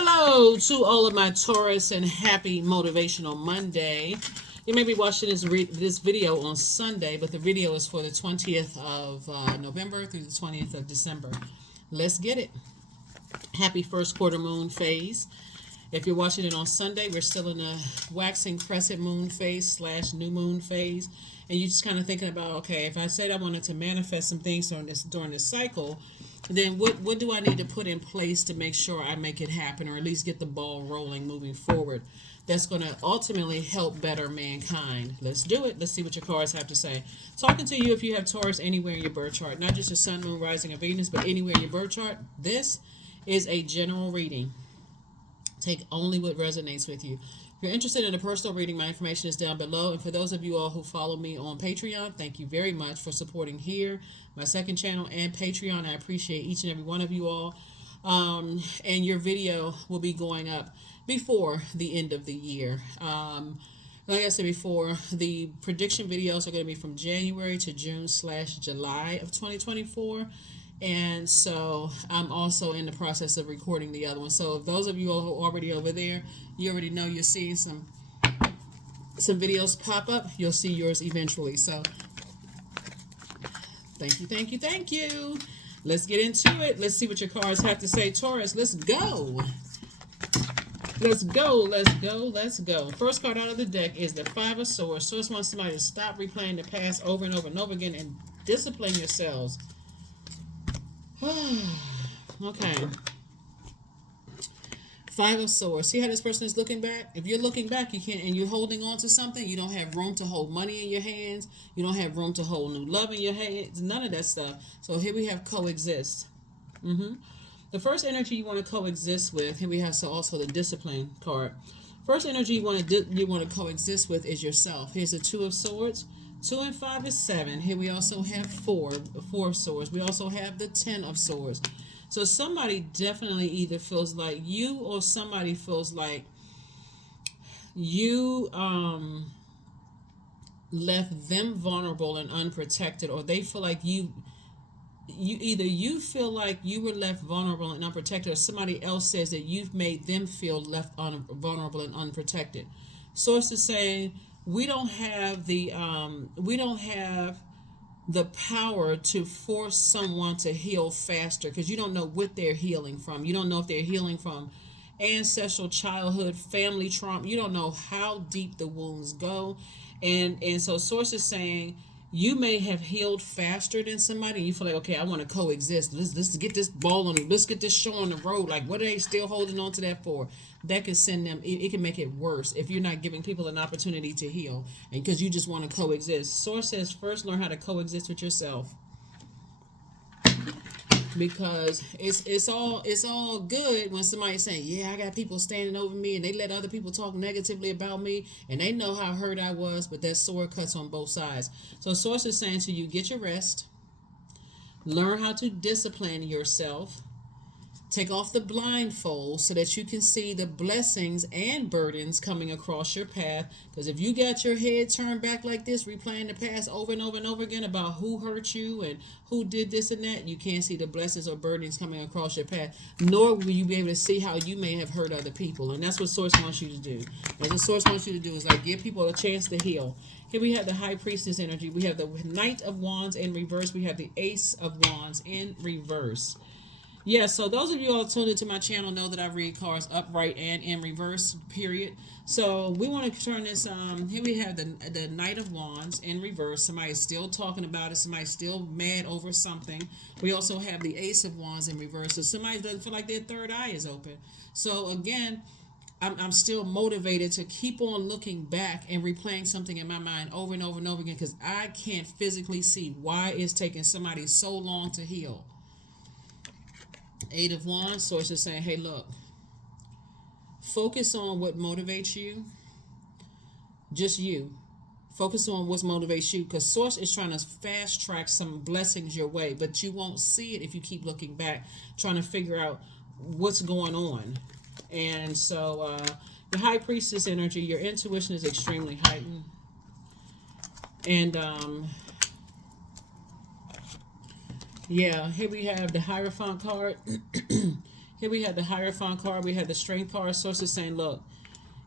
Hello to all of my Taurus and happy Motivational Monday. You may be watching this video on Sunday, but the video is for the 20th of November through the 20th of December. Let's get it. Happy first quarter moon phase. If you're watching it on Sunday, we're still in a waxing crescent moon phase / new moon phase. And you're just kind of thinking about, okay, if I said I wanted to manifest some things during this cycle, then what do I need to put in place to make sure I make it happen, or at least get the ball rolling moving forward? That's going to ultimately help better mankind. Let's do it. Let's see what your cards have to say. Talking to you if you have Taurus anywhere in your birth chart, not just your sun, moon, rising, or Venus, but anywhere in your birth chart. This is a general reading. Take only what resonates with you. If you're interested in a personal reading, my information is down below. And for those of you all who follow me on Patreon, thank you very much for supporting here, my second channel, and Patreon. I appreciate each and every one of you all. And your video will be going up before the end of the year. Like I said before, the prediction videos are going to be from January to June / July of 2024. And so I'm also in the process of recording the other one. So if those of you all who are already over there, you already know you're seeing some videos pop up. You'll see yours eventually. So thank you, thank you, thank you. Let's get into it. Let's see what your cards have to say, Taurus. Let's go. Let's go, let's go, let's go. First card out of the deck is the Five of Swords. Source wants somebody to stop replaying the past over and over and over again and discipline yourselves. Okay. Five of Swords. See how this person is looking back? If you're looking back, you can't, and you're holding on to something, you don't have room to hold money in your hands. You don't have room to hold new love in your hands. None of that stuff. So here we have coexist. The first energy you want to coexist with, here we have also the discipline card. First energy you want to coexist with is yourself. Here's the Two of Swords. 2 and 5 is 7. Here we also have 4 of Swords. We also have the 10 of Swords. So somebody definitely either feels like you, or somebody feels like you left them vulnerable and unprotected, or they feel like you feel like you were left vulnerable and unprotected, or somebody else says that you've made them feel left vulnerable and unprotected. Source is saying we don't have the power to force someone to heal faster, because you don't know what they're healing from. You don't know if they're healing from ancestral, childhood, family trauma. You don't know how deep the wounds go, and so source is saying you may have healed faster than somebody, and you feel like, okay, I want to coexist. Let's get this ball on. Let's get this show on the road. Like, what are they still holding on to that for? That can send them. It can make it worse if you're not giving people an opportunity to heal, and because you just want to coexist. Source says first learn how to coexist with yourself, because it's all good when somebody's saying, yeah, I got people standing over me and they let other people talk negatively about me and they know how hurt I was, but that sword cuts on both sides. So source is saying to you, get your rest, learn how to discipline yourself, take off the blindfold so that you can see the blessings and burdens coming across your path. Because if you got your head turned back like this, replaying the past over and over and over again about who hurt you and who did this and that, you can't see the blessings or burdens coming across your path, nor will you be able to see how you may have hurt other people. And that's what Source wants you to do. And what Source wants you to do is like give people a chance to heal. Here we have the High Priestess energy. We have the Knight of Wands in reverse. We have the Ace of Wands in reverse. Yeah, so those of you all tuned into my channel know that I read cards upright and in reverse, period. So we want to turn this, here we have the Knight of Wands in reverse. Somebody's still talking about it. Somebody's still mad over something. We also have the Ace of Wands in reverse. So somebody doesn't feel like their third eye is open. So again, I'm still motivated to keep on looking back and replaying something in my mind over and over and over again, because I can't physically see why it's taking somebody so long to heal. Eight of Wands, Source is saying, hey, look, focus on what motivates you. Just you. Focus on what motivates you, because Source is trying to fast track some blessings your way, but you won't see it if you keep looking back, trying to figure out what's going on. And so the High Priestess energy, your intuition is extremely heightened. And yeah, here we have the Hierophant card. Here we had the Hierophant card. We had the Strength card. Source is saying, look,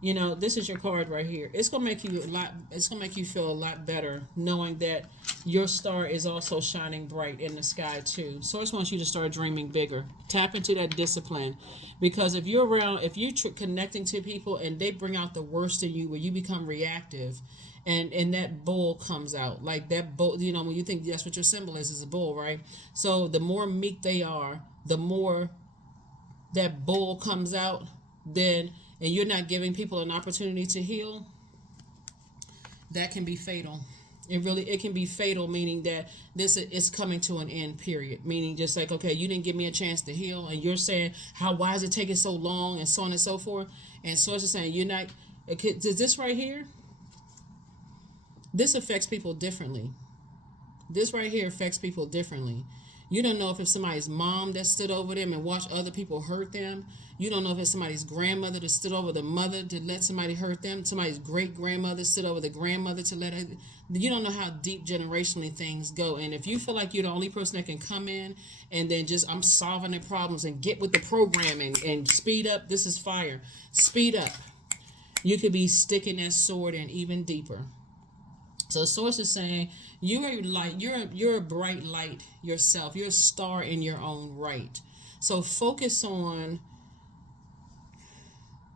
you know, this is your card right here. It's gonna make you a lot. It's gonna make you feel a lot better knowing that your star is also shining bright in the sky too. Source wants you to start dreaming bigger. Tap into that discipline, because if you're around, if you connecting to people and they bring out the worst in you, where you become reactive, and that bull comes out, like that bull. You know, when you think that's what your symbol is a bull, right? So the more meek they are, the more that bull comes out, then, and you're not giving people an opportunity to heal, that can be fatal. It can be fatal, meaning that this is coming to an end, period. Meaning just like, okay, you didn't give me a chance to heal, and you're saying, why is it taking so long, and so on and so forth. And Source is saying, you're not, this right here, this affects people differently. This right here affects people differently. You don't know if it's somebody's mom that stood over them and watched other people hurt them. You don't know if it's somebody's grandmother that stood over the mother to let somebody hurt them. Somebody's great-grandmother stood over the grandmother to let her. You don't know how deep generationally things go. And if you feel like you're the only person that can come in and then just, I'm solving the problems and get with the programming and speed up, this is fire. Speed up. You could be sticking that sword in even deeper. So Source is saying, you're a light, you're a bright light yourself. You're a star in your own right. So focus on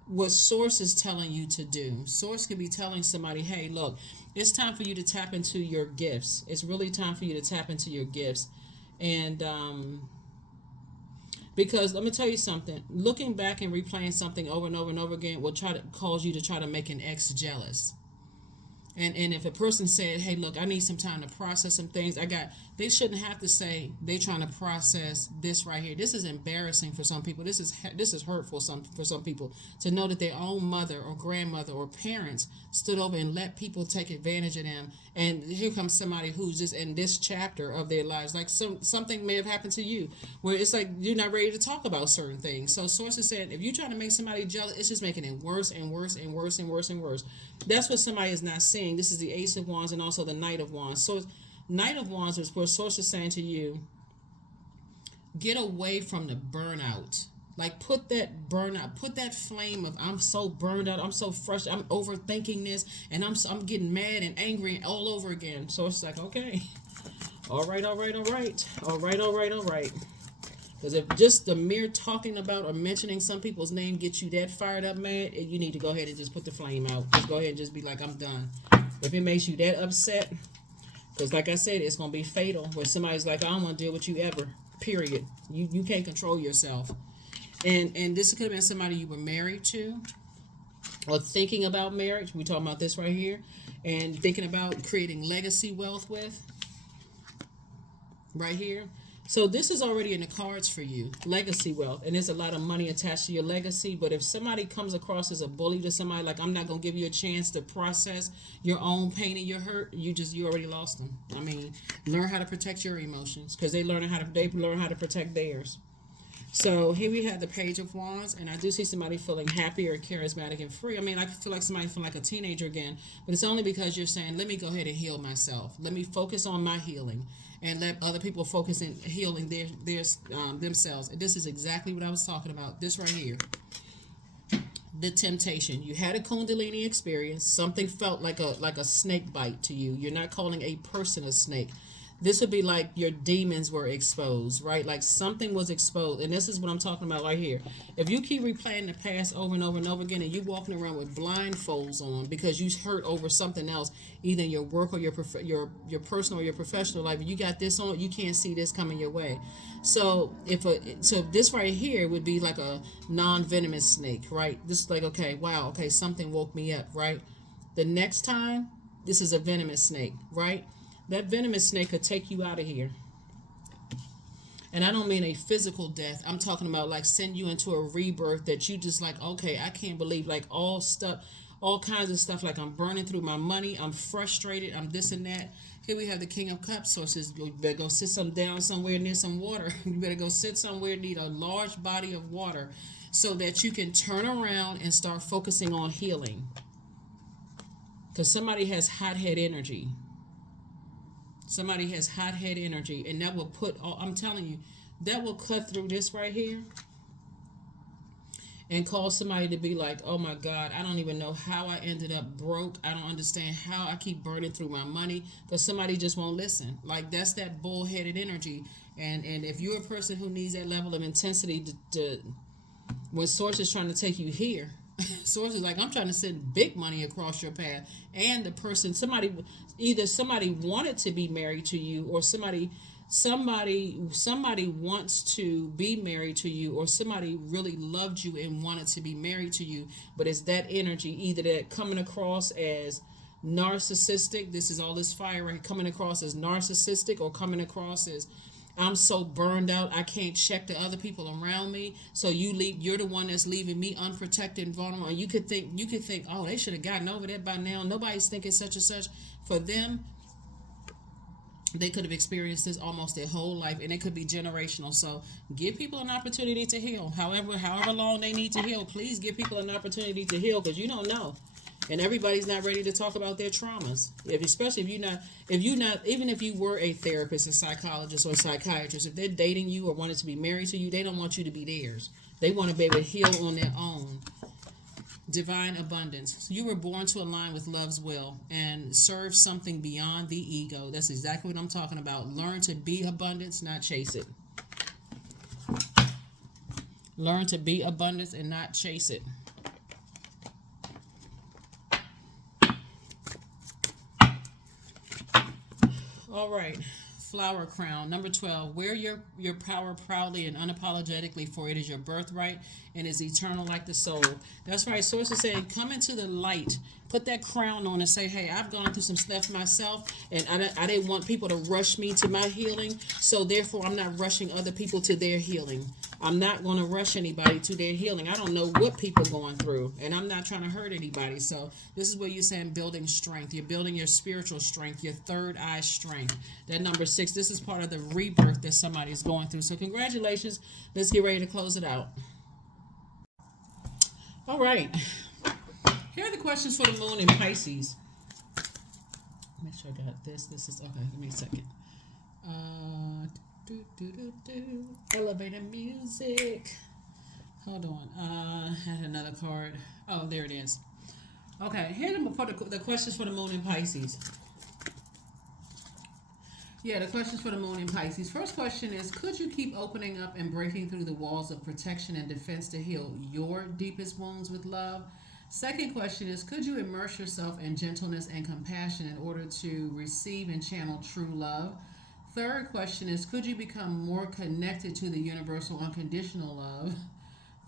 what Source is telling you to do. Source could be telling somebody, hey, look, it's time for you to tap into your gifts. It's really time for you to tap into your gifts. And because let me tell you something, looking back and replaying something over and over and over again will try to cause you to try to make an ex jealous. And if a person said, hey, look, I need some time to process some things, they shouldn't have to say they trying to process this right here. This is embarrassing for some people. This is hurtful for some people to know that their own mother or grandmother or parents stood over and let people take advantage of them. And here comes somebody who's just in this chapter of their lives. Like something may have happened to you where it's like you're not ready to talk about certain things. So Sources said, if you're trying to make somebody jealous, it's just making it worse and worse and worse and worse and worse. That's what somebody is not seeing. This is the Ace of Wands and also the Knight of Wands. So Knight of Wands is where Source is saying to you, get away from the burnout. Like put that burnout, put that flame of I'm so burned out, I'm so frustrated, I'm overthinking this, and I'm getting mad and angry all over again. So it's like, okay, all right. Because if just the mere talking about or mentioning some people's name gets you that fired up, mad, you need to go ahead and just put the flame out. Just go ahead and just be like, I'm done. If it makes you that upset, because like I said, it's going to be fatal where somebody's like, I don't want to deal with you ever, period. You can't control yourself. And this could have been somebody you were married to or thinking about marriage. We're talking about this right here. And thinking about creating legacy wealth with right here. So this is already in the cards for you, legacy wealth. And there's a lot of money attached to your legacy. But if somebody comes across as a bully to somebody, like I'm not going to give you a chance to process your own pain and your hurt, you already lost them. I mean, learn how to protect your emotions because they learn how to protect theirs. So here we have the Page of Wands, and I do see somebody feeling happy or charismatic and free. I mean, I feel like somebody feeling like a teenager again, but it's only because you're saying, let me go ahead and heal myself. Let me focus on my healing and let other people focus in healing themselves. And this is exactly what I was talking about, this right here. The temptation. You had a Kundalini experience. Something felt like a snake bite to you. You're not calling a person a snake. This would be like your demons were exposed, right? Like something was exposed. And this is what I'm talking about right here. If you keep replaying the past over and over and over again and you walking around with blindfolds on because you hurt over something else, either in your work or your personal or your professional life, you got this on, you can't see this coming your way. So if this right here would be like a non-venomous snake, right? This is like, okay, wow, okay, something woke me up, right? The next time, this is a venomous snake, right? That venomous snake could take you out of here. And I don't mean a physical death. I'm talking about like send you into a rebirth that you just like, okay, I can't believe like all kinds of stuff. Like I'm burning through my money. I'm frustrated. I'm this and that. Here we have the King of Cups. So it says you better go sit down somewhere near some water. You better go sit somewhere near a large body of water so that you can turn around and start focusing on healing. Because somebody has hothead energy. Somebody has hothead energy, and that will I'm telling you, that will cut through this right here. and cause somebody to be like, oh my God, I don't even know how I ended up broke. I don't understand how I keep burning through my money, because somebody just won't listen. Like, that's that bullheaded energy. And if you're a person who needs that level of intensity when Source is trying to take you here, Source is like, I'm trying to send big money across your path. And the person, either somebody wanted to be married to you, or somebody wants to be married to you, or somebody really loved you and wanted to be married to you. But it's that energy, either that coming across as narcissistic, this is all this fire right, coming across as narcissistic, or coming across as, I'm so burned out, I can't check the other people around me. So you're the one that's leaving me unprotected and vulnerable. And you could think, oh, they should have gotten over that by now. Nobody's thinking such and such. For them, they could have experienced this almost their whole life, and it could be generational. So give people an opportunity to heal. However long they need to heal, please give people an opportunity to heal, because you don't know. And everybody's not ready to talk about their traumas. Especially even if you were a therapist, a psychologist, or a psychiatrist, if they're dating you or wanted to be married to you, they don't want you to be theirs. They want to be able to heal on their own. Divine abundance. You were born to align with love's will and serve something beyond the ego. That's exactly what I'm talking about. Learn to be abundance, not chase it. Learn to be abundance and not chase it. All right. Flower crown. Number 12. Wear your power proudly and unapologetically, for it is your birthright and is eternal like the soul. That's right. Source is saying, come into the light. Put that crown on and say, hey, I've gone through some stuff myself, and I didn't want people to rush me to my healing, so therefore I'm not rushing other people to their healing. I'm not going to rush anybody to their healing. I don't know what people are going through, and I'm not trying to hurt anybody. So this is where you're saying building strength. You're building your spiritual strength, your third eye strength. That number 6, this is part of the rebirth that somebody's going through. So congratulations. Let's get ready to close it out. All right. Here are the questions for the moon in Pisces. Make sure I got this. This is, okay, give me a second. Elevator music. Hold on. I had another card. Oh, there it is. Okay, here are the questions for the moon in Pisces. Yeah, the questions for the moon in Pisces. First question is, could you keep opening up and breaking through the walls of protection and defense to heal your deepest wounds with love? Second question is, could you immerse yourself in gentleness and compassion in order to receive and channel true love? Third question is, could you become more connected to the universal unconditional love?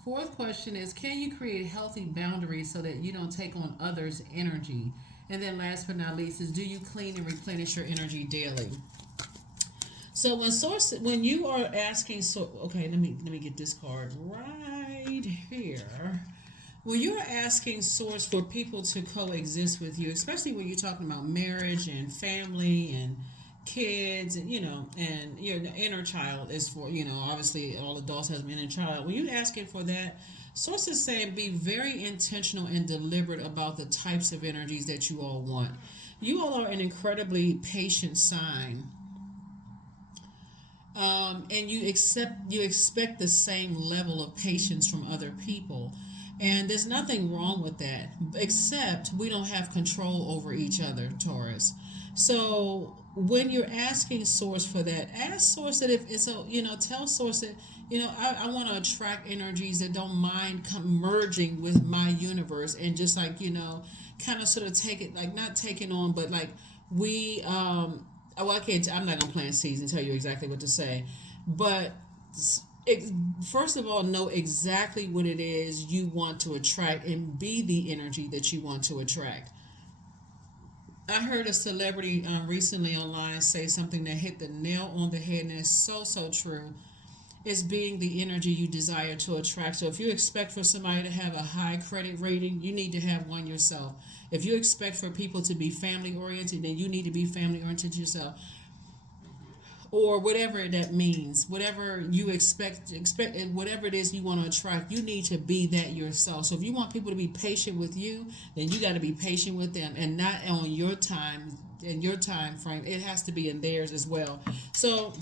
Fourth question is, can you create healthy boundaries so that you don't take on others' energy? And then last but not least is, do you clean and replenish your energy daily? So when you are asking, okay, let me get this card right here. When you're asking Source for people to coexist with you, especially when you're talking about marriage and family and kids, and and your inner child is for, obviously all adults have an inner child. When you're asking for that, Source is saying be very intentional and deliberate about the types of energies that you all want. You all are an incredibly patient sign. And you expect the same level of patience from other people. And there's nothing wrong with that, except we don't have control over each other, Taurus. So when you're asking Source for that, ask Source that if it's tell Source that, I want to attract energies that don't mind merging with my universe, and just like, kind of sort of take it, like not taking on, but like we, I'm not going to plant seeds and tell you exactly what to say, but first of all, know exactly what it is you want to attract and be the energy that you want to attract. I heard a celebrity recently online say something that hit the nail on the head, and it's so true. It's being the energy you desire to attract. So if you expect for somebody to have a high credit rating, you need to have one yourself. If you expect for people to be family oriented, then you need to be family oriented yourself. Or whatever that means, whatever you expect, and whatever it is you want to attract, you need to be that yourself. So if you want people to be patient with you, then you got to be patient with them, and not on your time, in your time frame. It has to be in theirs as well. So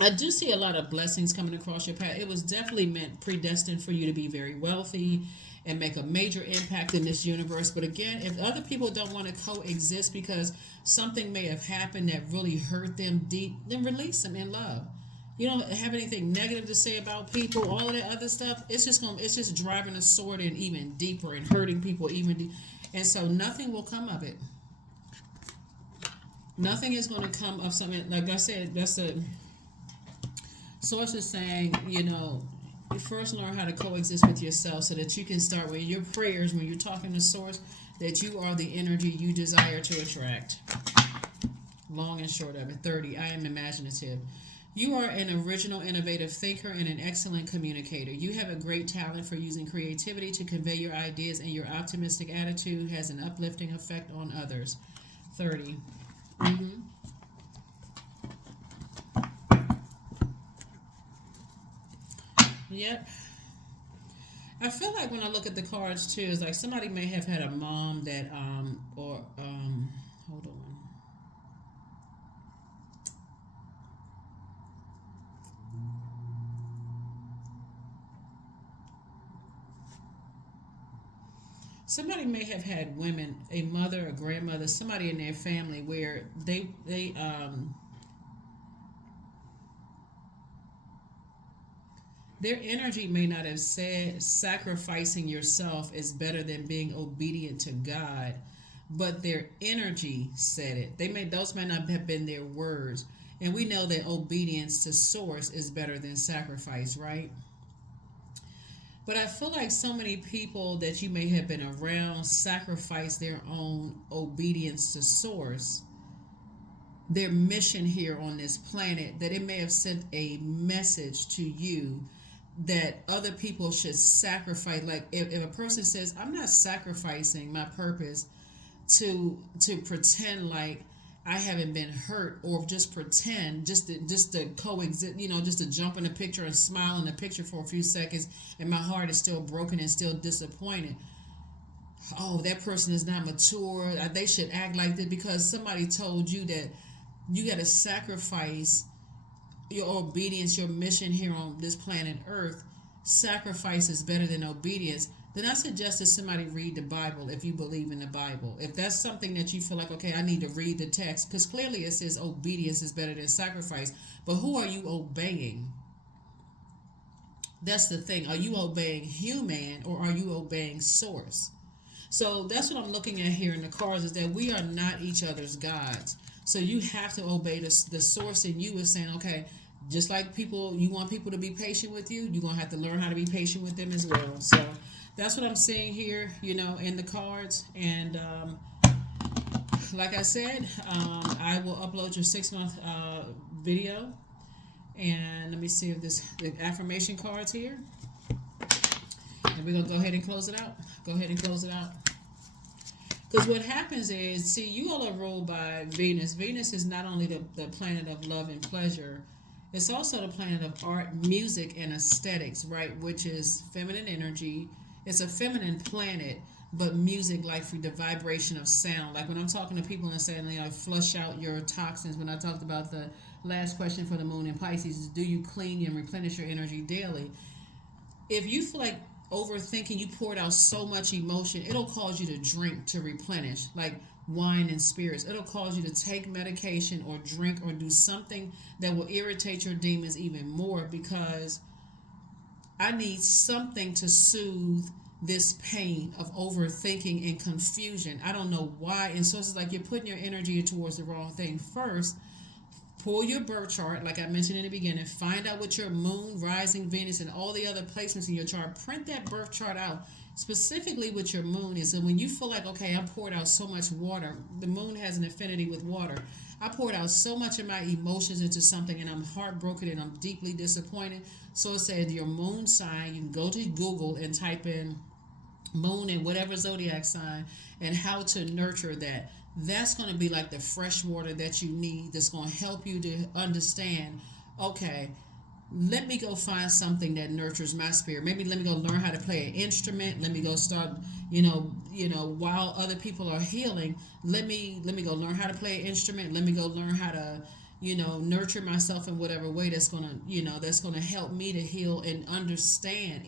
I do see a lot of blessings coming across your path. It was definitely meant, predestined for you to be very wealthy and make a major impact in this universe. But again, if other people don't want to coexist because something may have happened that really hurt them deep, then release them in love. You don't have anything negative to say about people, all of that other stuff. It's just driving a sword in even deeper and hurting people even deeper. And so nothing will come of it. Nothing is going to come of something. Like I said, that's a source is saying, you first learn how to coexist with yourself so that you can start with your prayers when you're talking to source, that you are the energy you desire to attract. Long and short of it. 30, I am imaginative. You are an original, innovative thinker and an excellent communicator. You have a great talent for using creativity to convey your ideas, and your optimistic attitude has an uplifting effect on others. 30. Yep. I feel like when I look at the cards too, it's like somebody may have had a mom that hold on. Somebody may have had women, a mother, a grandmother, somebody in their family where they their energy may not have said sacrificing yourself is better than being obedient to God, but their energy said it. Those may not have been their words. And we know that obedience to source is better than sacrifice, right? But I feel like so many people that you may have been around sacrifice their own obedience to source, their mission here on this planet, that it may have sent a message to you that other people should sacrifice. Like if a person says, I'm not sacrificing my purpose to pretend like I haven't been hurt, or just pretend, just to coexist, just to jump in a picture and smile in the picture for a few seconds, and my heart is still broken and still disappointed. Oh, that person is not mature. They should act like this because somebody told you that you got to sacrifice your obedience, your mission here on this planet Earth. Sacrifice is better than obedience. Then I suggest that somebody read the Bible if you believe in the Bible. If that's something that you feel like, okay, I need to read the text, because clearly it says obedience is better than sacrifice. But who are you obeying? That's the thing. Are you obeying human, or are you obeying source? So that's what I'm looking at here in the cards, is that we are not each other's gods. So you have to obey the source in you is saying, okay, just like people, you want people to be patient with you, you're going to have to learn how to be patient with them as well. So that's what I'm seeing here, in the cards. And like I said, I will upload your 6-month video. And let me see if the affirmation cards here. And we're going to go ahead and close it out. Go ahead and close it out. Because what happens is, see, you all are ruled by Venus. Venus is not only the planet of love and pleasure, it's also the planet of art, music, and aesthetics, right? Which is feminine energy. It's a feminine planet, but music, like for the vibration of sound. Like when I'm talking to people and saying, flush out your toxins. When I talked about the last question for the moon in Pisces, is do you clean and replenish your energy daily? If you feel like overthinking, you poured out so much emotion, it'll cause you to drink to replenish, like wine and spirits. It'll cause you to take medication or drink or do something that will irritate your demons even more, because I need something to soothe this pain of overthinking and confusion. I don't know why. And so it's like you're putting your energy towards the wrong thing. First, pull your birth chart, like I mentioned in the beginning. Find out what your moon, rising, Venus, and all the other placements in your chart. Print that birth chart out, specifically what your moon is. And when you feel like, okay, I poured out so much water, the moon has an affinity with water. I poured out so much of my emotions into something, and I'm heartbroken and I'm deeply disappointed. So it said your moon sign. You can go to Google and type in moon and whatever zodiac sign and how to nurture that. That's going to be like the fresh water that you need, that's going to help you to understand, okay, let me go find something that nurtures my spirit. Maybe let me go learn how to play an instrument. Let me go start, while other people are healing, let me go learn how to play an instrument. Let me go learn how to, nurture myself in whatever way that's going to, that's going to help me to heal and understand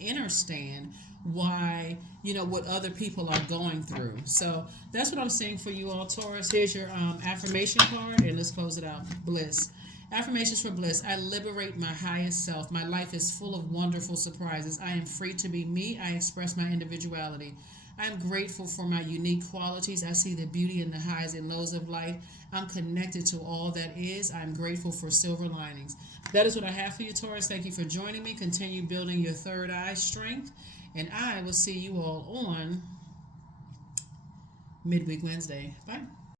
why, what other people are going through. So that's what I'm saying for you all, Taurus. Here's your affirmation card, and let's close it out. Bliss. Affirmations for bliss. I liberate my highest self. My life is full of wonderful surprises. I am free to be me. I express my individuality. I am grateful for my unique qualities. I see the beauty in the highs and lows of life. I'm connected to all that is. I'm grateful for silver linings. That is what I have for you, Taurus. Thank you for joining me. Continue building your third eye strength. And I will see you all on Midweek Wednesday. Bye.